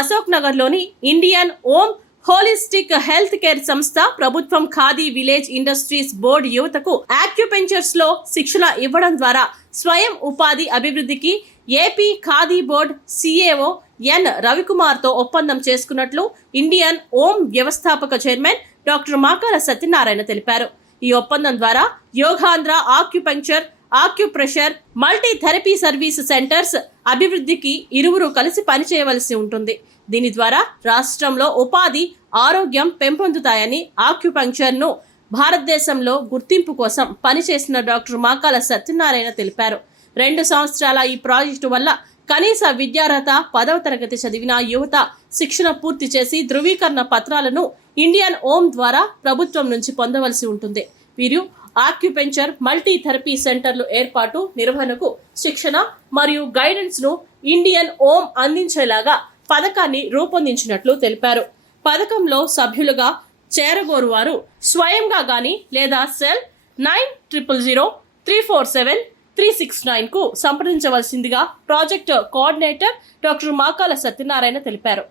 అశోక్ నగర్లోని Indian Om holistic health care సంస్థ ప్రభుత్వం ఖాదీ విలేజ్ ఇండస్ట్రీస్ బోర్డు యువతకు ఆక్యుపెంచర్స్లో శిక్షణ ఇవ్వడం ద్వారా స్వయం ఉపాధి అభివృద్ధికి AP Khadi board CEO N రవికుమార్తో ఒప్పందం చేసుకున్నట్లు ఇండియన్ ఓం వ్యవస్థాపక చైర్మన్ డాక్టర్ మాకాల సత్యనారాయణ తెలిపారు. ఈ ఒప్పందం ద్వారా Yogandhra acupuncture acupressure multi therapy service centers అభివృద్ధికి ఇరువురు కలిసి పనిచేయవలసి ఉంటుంది. దీని ద్వారా రాష్ట్రంలో ఉపాధి ఆరోగ్యం పెంపొందుతాయని ఆక్యుపంక్చర్ను భారతదేశంలో గుర్తింపు కోసం పనిచేసిన డాక్టర్ మాకాల సత్యనారాయణ తెలిపారు. రెండు సంవత్సరాల ఈ ప్రాజెక్టు వల్ల కనీస విద్యార్హత పదవ తరగతి చదివిన యువత శిక్షణ పూర్తి చేసి ధృవీకరణ పత్రాలను ఇండియన్ ఓం ద్వారా ప్రభుత్వం నుంచి పొందవలసి ఉంటుంది. వీరు ఆక్యుపెంచర్ మల్టీ థెరపీ సెంటర్లు ఏర్పాటు నిర్వహణకు శిక్షణ మరియు గైడెన్స్ను ఇండియన్ ఓం అందించేలాగా పథకాన్ని రూపొందించినట్లు తెలిపారు. పథకంలో సభ్యులుగా చేరగోరు వారు స్వయంగా గాని లేదా cell nine triple zero three four seven three six నైన్కు సంప్రదించవలసిందిగా project coordinator doctor Makala Satyanarayana తెలిపారు.